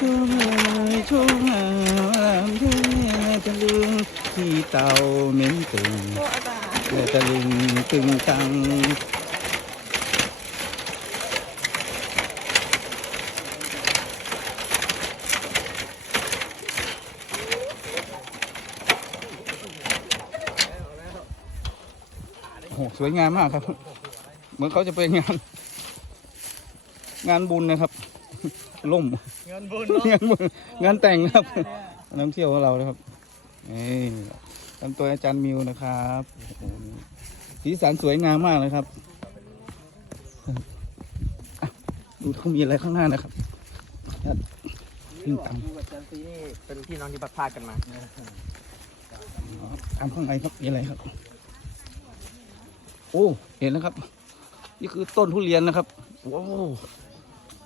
ช่วงช่วงทุ่งจะลึงที่เต่าเหม็นตึงและตะลึงตึงตังโอ้โหสวยงามมากครับ เหมือนเขาจะไปงาน งานบุญนะครับ ล่มเงินบุญงานบุญงานแต่งนะครับนักท่องเที่ยวของเรานะครับนี่ทำตัวอาจารย์มิวนะครับโอ้โหสีสันสวยงามมากเลยครับอะดูเขามีอะไรข้างหน้านะครับขึ้นตามดูกับจันซีนี่เป็นพี่น้องที่พัดพลาดกันมาตามข้างในครับมีอะไรครับ โอ้เห็นแล้วครับ นี่คือต้นทุเรียนนะครับว้าว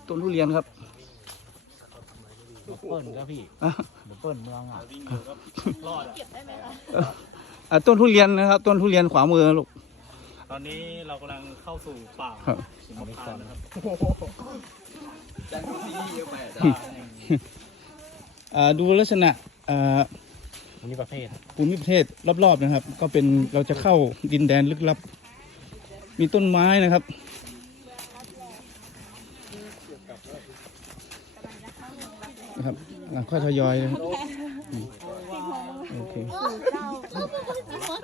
ต้นทุเรียนครับ เปิ้ลครับพี่อะเดี๋ยวเปิ้ลเมืองอะรอดอะอะต้นทุเรียนนะครับ ต้นทุเรียนขวามือลูกตอนนี้เรากำลังเข้าสู่ป่าครับหิมพานต์นะครับจันซีเยอะไปอ่าดูลักษณะอ่าอันนี้ประเภทภูมิประเทศรอบๆนะครับ ก็เป็นเราจะเข้าดินแดนลึกลับ มีต้นไม้นะครับ นะครับหลังค่อยทยอยนะครับอืมโอเค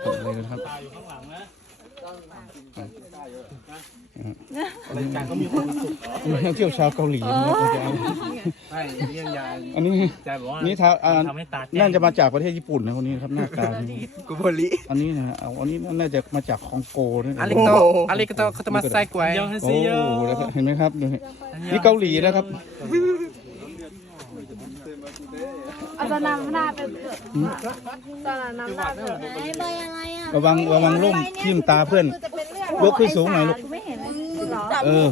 เปิดเลยนะครับตาอยู่ข้างหลังนะรายการก็มีความสุขนักท่องเที่ยวชาวเกาหลีนะครับเราจะเอาใช่เยี่ยงยายอันนี้ใจบอกว่านี่ท้าอ่าทำให้ตาแจ้งน่าจะมาจากประเทศญี่ปุ่นนะคนนี้ครับหน้าตานี่กุบลิอันนี้นะฮะเอาอันนี้น่าจะมาจากคองโกด้วยนะอาริโตอาริโตเขาจะมาใส่กวยเดี๋ยวให้โอ้ซีโยแล้วก็เห็นไหมครับดูนี่นี่เกาหลีนะครับ เอาตอนนำหน้าไปเกิดตอนนำหน้าไปเกิดไหนใบอะไรอะระวังระวังล่มทิ่มตาเพื่อนยกขึ้นสูงหน่อยลูกไม่เห็นเลยเออ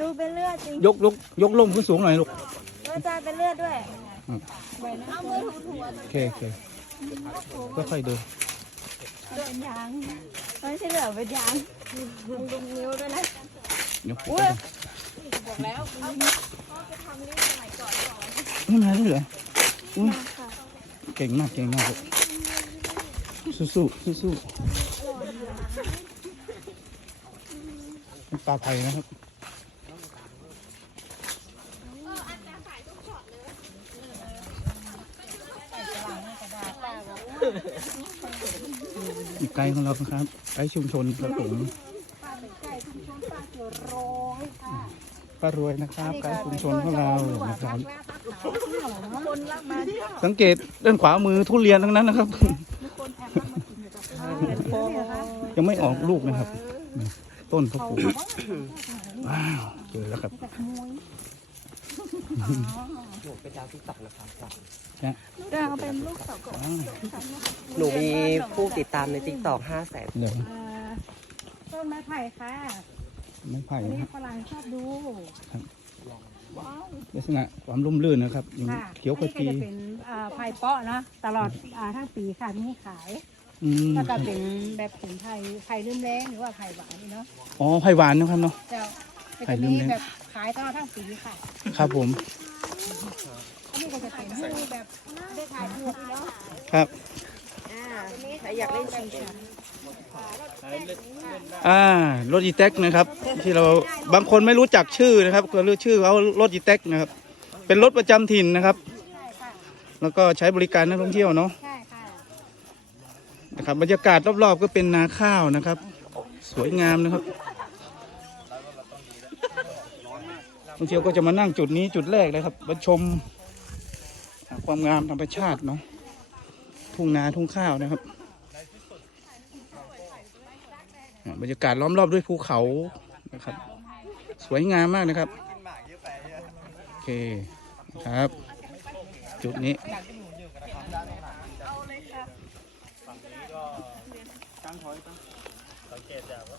ดูเป็นเลือดจริงยกยกยกล่มขึ้นสูงหน่อยลูกกระจายเป็นเลือดด้วยเอามือถูถูโอเคโอเคค่อยๆเดินเป็นยางไม่ใช่เหลือเป็นยางลุงลุงนิ้วด้วยนะเดี๋ยว นี่มาด้วยเหรออุ้ยเก่งมากเก่งมากลูกสู้ๆสู้ๆเป็นปลาไทยนะครับอีกไกด์ของเราครับไกด์ชุมชนครับผมป้ารวยนะครับไกด์ชุมชนของเรานะครับ สังเกตด้านขวามือทุเรียนทั้งนั้นนะครับยังไม่ออกลูกนะครับ ต้นเขาปลูกว้าวเจอแล้วครับเป็นดาวที่ตักนะครับเราเป็นลูกสาวว้าวหนูมีผู้ติดตามในทิกตอกห้าแสนเดี๋ยวต้นไม้ไผ่ค่ะไม่ไผ่อันนะคนี้รับฝรั่งชอบดู ลักษณะความร่มรื่นนะครับยังค่ะเขียวขอันจีนี้ก็จะเป็นอ่าไผ่เปาะเนาะตลอดอ่าทั้งปีค่ะมีขาย อืมแล้วก็เป็นแบบเป็นไผ่ไผ่ลืมแรงหรือว่าไผ่หวานนี่เนาะอ๋อไผ่หวานนะครับเนาะ เจ้าก็ไผ่จะลืมีมแรงแบบขายตลอดทั้งปีค่ะครับผมอันนี้ก็จะเป็นที่แบบได้ขายทั่วไปแล้วครับ ใครอยากเล่นชิงช้าอ่ารถอีแท็กนะครับ ที่เราบางคนไม่รู้จักชื่อนะครับก็รู้ชื่อเขารถอีแท็กนะครับ เป็นรถประจำถิ่นนะครับ แล้วก็ใช้บริการนักท่องเที่ยวเนาะใช่ค่ะนะครับบรรยากาศรอบๆก็เป็นนาข้าวนะครับ สวยงามนะครับท่องเที่ยวก็จะมานั่งจุดนี้จุดแรกเลยครับมาชมความงามธรรมชาติเนาะ ทุ่งนาทุ่งข้าวนะครับบรรยากาศล้อมรอบด้วยภูเขานะครับ สวยงามมากนะครับโอเคครับ จุดนี้สังเกตจาก